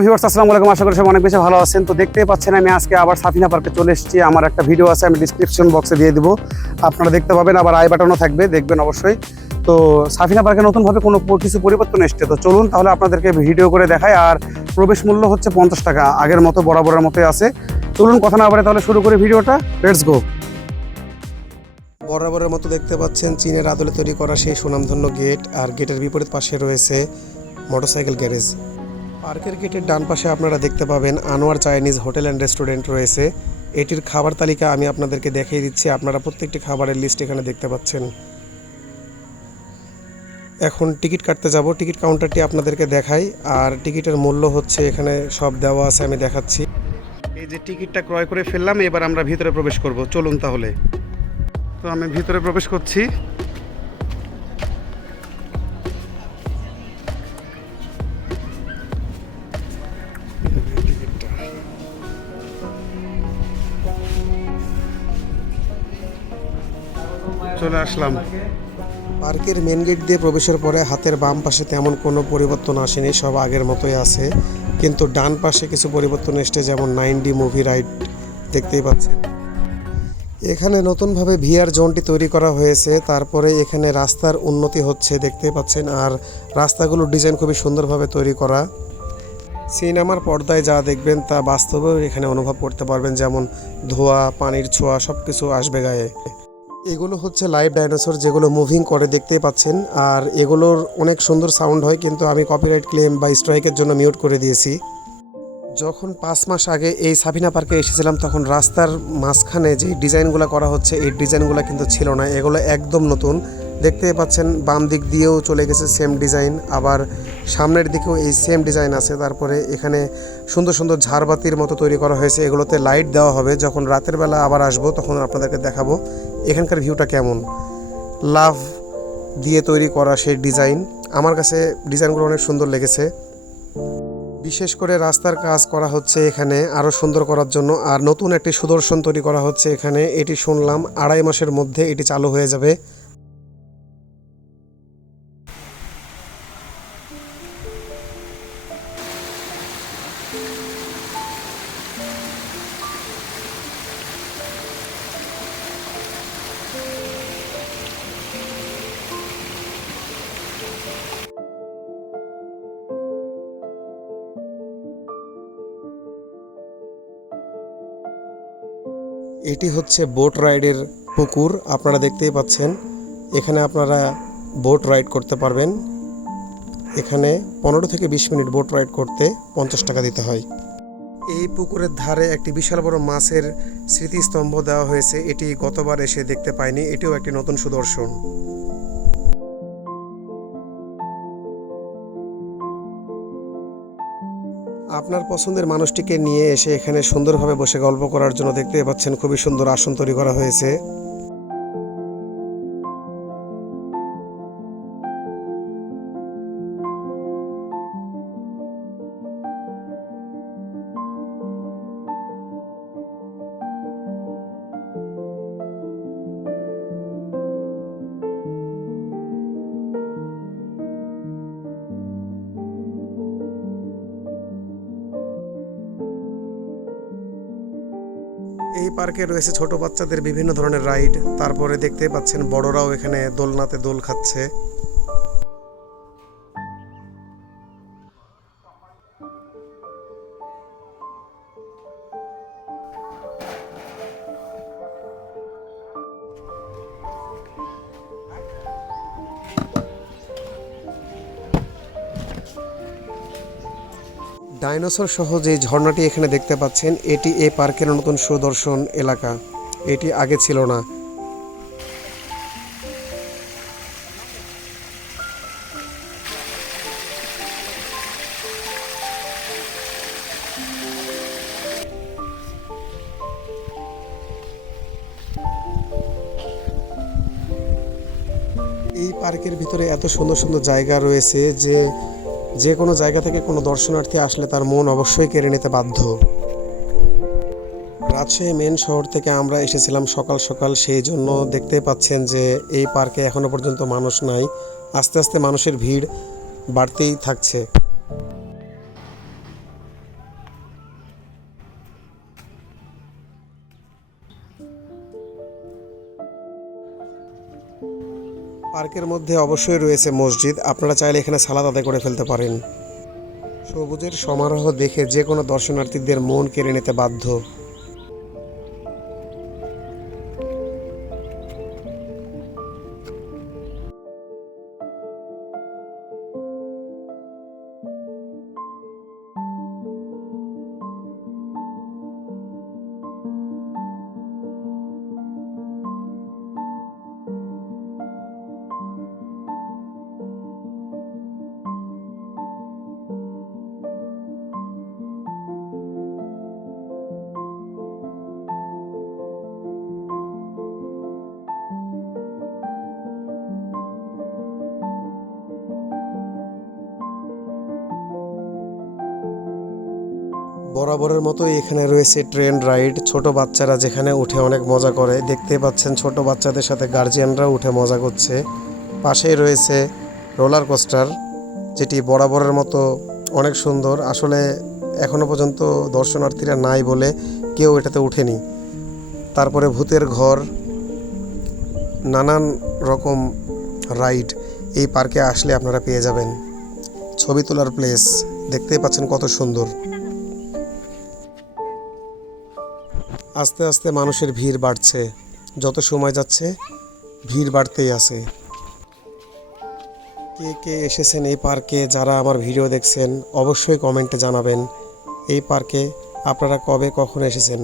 Hello viewers আসসালামু আলাইকুম। আশা করি সবাই অনেক বেশি ভালো আছেন। তো দেখতেই পাচ্ছেন, আমি আজকে আবার সাফিনা পার্কে চলে এসেছি। আমার একটা ভিডিও আছে, আমি ডিসক্রিপশন বক্সে দিয়ে দিব। আপনারা দেখতে পাবেন, আবার আই বাটনও থাকবে, দেখবেন অবশ্যই। তো সাফিনা পার্কে নতুনভাবে কোনো কিছু পরিবর্তন এসছে। তো চলুন তাহলে আপনাদেরকে ভিডিও করে দেখাই। আর প্রবেশ মূল্য হচ্ছে পঞ্চাশ টাকা, আগের মতো বরাবরের মতোই আছে। চলুন কথা না বলে তাহলে শুরু করি ভিডিওটা। লেটস গো বরাবরের মতো দেখতে পাচ্ছেন, চীনের আদলে তৈরি করা সেই সুনামধন্য গেট আর গেটের বিপরীত পাশে রয়েছে মোটরসাইকেল গ্যারেজ পার্কের গেটের ডান পাশে আপনারা দেখতে পাবেন Anwar Chinese hotel and restaurant রয়েছে। এটির খাবার তালিকা আমি আপনাদেরকে দেখিয়ে দিচ্ছি, আপনারা প্রত্যেকটি খাবারের লিস্ট এখানে দেখতে পাচ্ছেন। এখন টিকিট কাটতে যাব, টিকিট কাউন্টারটি আপনাদেরকে দেখাই, আর টিকিটের মূল্য হচ্ছে এখানে সব দেওয়া আছে, আমি দেখাচ্ছি। এই যে টিকিটটা ক্রয় করে ফেললাম, এবার আমরা ভিতরে প্রবেশ করব। চলুন তাহলে। তো আমি ভিতরে প্রবেশ করছি। চলে আসলাম। পার্কের মেন গেট দিয়ে প্রবেশের পরে হাতের বাম পাশে তেমন কোনো পরিবর্তন আসেনি, সব আগের মতোই আছে। কিন্তু ডান পাশে কিছু পরিবর্তন এসছে, যেমন নাইন ডি মুভি রাইড দেখতেই পাচ্ছেন। এখানে নতুনভাবে ভিআর জোনটি তৈরি করা হয়েছে, তারপরে এখানে রাস্তার উন্নতি হচ্ছে, দেখতেই পাচ্ছেন। আর রাস্তাগুলোর ডিজাইন খুবই সুন্দরভাবে তৈরি করা। সিনেমার পর্দায় যা দেখবেন, তা বাস্তবেও এখানে অনুভব করতে পারবেন, যেমন ধোয়া, পানির ছোঁয়া সব কিছু আসবে গায়ে। এগুলো হচ্ছে লাইভ ডাইনোসর যেগুলো মুভিং করে দেখতে পাচ্ছেন। আর এগুলোর অনেক সুন্দর সাউন্ড হয়, কিন্তু আমি কপিরাইট ক্লেম বা স্ট্রাইকের জন্য মিউট করে দিয়েছি। যখন পাঁচ মাস আগে এই সাবিনা পার্কে এসেছিলাম, তখন রাস্তার মাঝখানে যে ডিজাইনগুলো করা হচ্ছে, এই ডিজাইনগুলো কিন্তু ছিল না। এগুলো একদম নতুন। দেখতেই পাচ্ছেন, বাম দিক দিয়েও চলে গেছে সেম ডিজাইন আবার সামনের দিকেও এই সেম ডিজাইন আছে। তারপরে এখানে সুন্দর সুন্দর ঝাড়বাতির মতো তৈরি করা হয়েছে। এগুলোতে লাইট দেওয়া হবে। যখন রাতের বেলা আবার আসব, তখন আপনাদেরকে দেখাবো। এখানকার ভিউটা কেমন? লাভ দিয়ে তৈরি করা সেই ডিজাইন আমার কাছে ডিজাইনগুলো অনেক সুন্দর লেগেছে। বিশেষ করে রাস্তার কাজ করা হচ্ছে এখানে আরও সুন্দর করার জন্য, আর নতুন একটি সুদর্শন তৈরি করা হচ্ছে এখানে। এটি শুনলাম আড়াই মাসের মধ্যে এটি চালু হয়ে যাবে। এটি হচ্ছে বোট রাইডের পুকুর, আপনারা দেখতেই পাচ্ছেন। এখানে আপনারা বোট রাইড করতে পারবেন। এখানে পনেরো থেকে বিশ মিনিট বোট রাইড করতে পঞ্চাশ টাকা দিতে হয়। এই পুকুরের ধারে একটি বিশাল বড় মাছের স্মৃতিস্তম্ভ দেওয়া হয়েছে। এটি গতবার এসে দেখতে পায়নি এটিও একটি নতুন সুদর্শন। আপনার পছন্দের মানুষটিকে নিয়ে এসে এখানে সুন্দরভাবে বসে গল্প করার জন্য দেখতে পাচ্ছেন, খুবই সুন্দর আসন তৈরি করা হয়েছে। এই পার্কে রয়েছে ছোট বাচ্চাদের বিভিন্ন ধরনের রাইড। তারপরে দেখতে পাচ্ছেন বড়রাও এখানে দোলনাতে দোল খাচ্ছে। ডাইনোসর সহ যে ঝর্ণাটি এখানে দেখতে পাচ্ছেন, এটি এই পার্কের নতুন সুদর্শন এলাকা। এটি আগে ছিল না। এই পার্কের ভিতরে এত সুন্দর সুন্দর জায়গা রয়েছে যে যে কোনো জায়গা থেকে কোনো দর্শনার্থী আসলে তার মন অবশ্যই কেড়ে নিতে বাধ্য। রাজশাহী মেন শহর থেকে আমরা এসেছিলাম সকাল সকাল, সেই জন্য দেখতে পাচ্ছেন যে এই পার্কে এখনও পর্যন্ত মানুষ নাই। আস্তে আস্তে মানুষের ভিড় বাড়তেই থাকছে। পার্কের মধ্যে অবশ্যই রয়েছে মসজিদ। আপনারা চাইলে এখানে সালাদ আদায় করে ফেলতে পারেন। সবুজের সমারোহ দেখে যে কোনো দর্শনার্থীদের মন কেড়ে নিতে বাধ্য। বরাবরের মতো এখানে রয়েছে ট্রেন রাইড ছোট বাচ্চারা যেখানে উঠে অনেক মজা করে। দেখতে পাচ্ছেন ছোট বাচ্চাদের সাথে গার্জিয়ানরা উঠে মজা করছে। পাশেই রয়েছে রোলার কোস্টার যেটি বরাবরের মতো অনেক সুন্দর। আসলে এখনও পর্যন্ত দর্শনার্থীরা নাই বলে কেউ এটাতে উঠেনি। তারপরে ভূতের ঘর, নানান রকম রাইড এই পার্কে আসলে আপনারা পেয়ে যাবেন। ছবি তোলার প্লেস দেখতেই পাচ্ছেন কত সুন্দর। আস্তে আস্তে মানুষের ভিড় বাড়ছে। যত সময় যাচ্ছে, ভিড় বাড়তেই আছে। কে কে এসেছেন এই পার্কে যারা আমার ভিডিও দেখছেন, অবশ্যই কমেন্টে জানাবেন, এই পার্কে আপনারা কবে, কখন এসেছেন?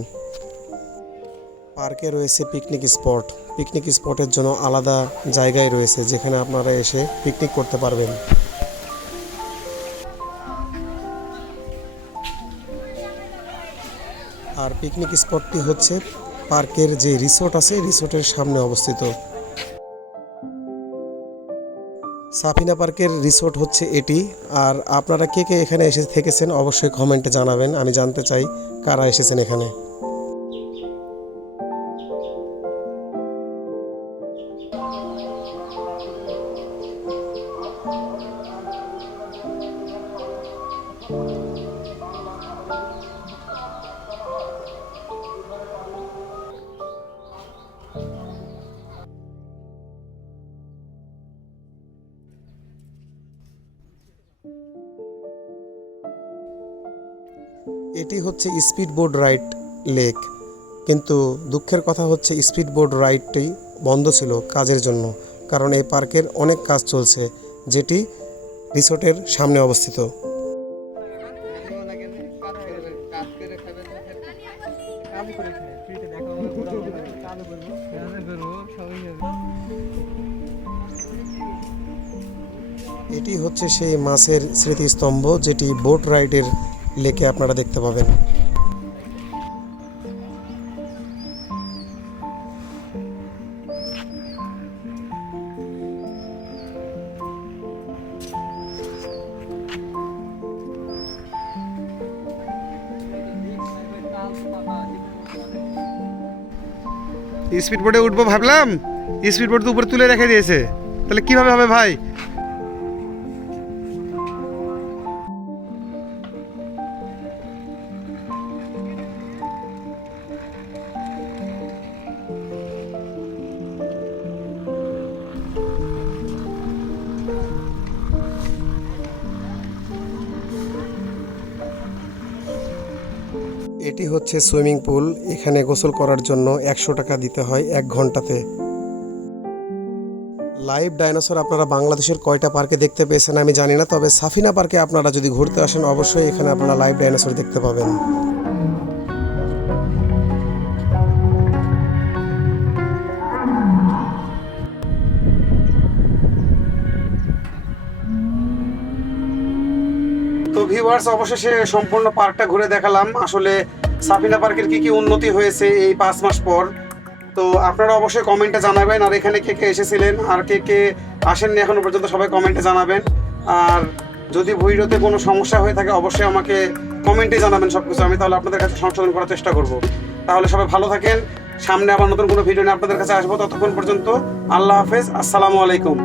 পার্কে রয়েছে পিকনিক স্পট। পিকনিক স্পটের জন্য আলাদা জায়গায় রয়েছে, যেখানে আপনারা এসে পিকনিক করতে পারবেন। আর পিকনিক স্পটটি হচ্ছে পার্কের যে রিসোর্ট আছে রিসোর্টের সামনে অবস্থিত। সাফিনা পার্কের রিসোর্ট হচ্ছে এটি। আর আপনারা কে কে এখানে এসে থেকেছেন, অবশ্যই কমেন্টে জানাবেন। আমি জানতে চাই কারা এসেছেন এখানে। এটি হচ্ছে স্পিড বোর্ড রাইড লেক। কিন্তু দুঃখের কথা হচ্ছে স্পিড বোর্ড রাইডটি বন্ধ ছিল কাজের জন্য, কারণ এই পার্কের অনেক কাজ চলছে, যেটি রিসোর্টের সামনে অবস্থিত। এটি হচ্ছে সেই মাছের স্মৃতিস্তম্ভ, যেটি বোট রাইডের লেকে আপনারা দেখতে পাবেন। স্পিড বোর্ডে উঠবো ভাবলাম। স্পিড বোর্ড তো উপরে তুলে রেখে দিয়েছে। তাহলে কীভাবে হবে ভাই? এটি হচ্ছে সুইমিং পুল। এখানে গোসল করার জন্য একশো টাকা দিতে হয় এক ঘন্টাতে। লাইভ ডাইনোসর আপনারা বাংলাদেশের কয়টা পার্কে দেখতে পেয়েছেন আমি জানি না, তবে সাফিনা পার্কে আপনারা যদি ঘুরতে আসেন অবশ্যই এখানে আপনারা লাইভ ডাইনোসর দেখতে পাবেন। ভিউয়ার্স অবশেষে সম্পূর্ণ পার্কটা ঘুরে দেখালাম। আসলে সাফিনা পার্কের কি কি উন্নতি হয়েছে এই পাঁচ মাস পর? তো আপনারা অবশ্যই কমেন্টে জানাবেন আর এখানে কে কে এসেছিলেন আর কে কে আসেননি এখনও পর্যন্ত সবাই কমেন্টে জানাবেন। আর যদি ভিডিওতে কোনো সমস্যা হয়ে থাকে, অবশ্যই আমাকে কমেন্টে জানাবেন সব কিছু আমি তাহলে আপনাদের কাছে সংশোধন করার চেষ্টা করব। তাহলে সবাই ভালো থাকেন। সামনে আবার নতুন কোনো ভিডিও নিয়ে আপনাদের কাছে আসব। ততক্ষণ পর্যন্ত আল্লাহ হাফেজ। আসসালামু আলাইকুম।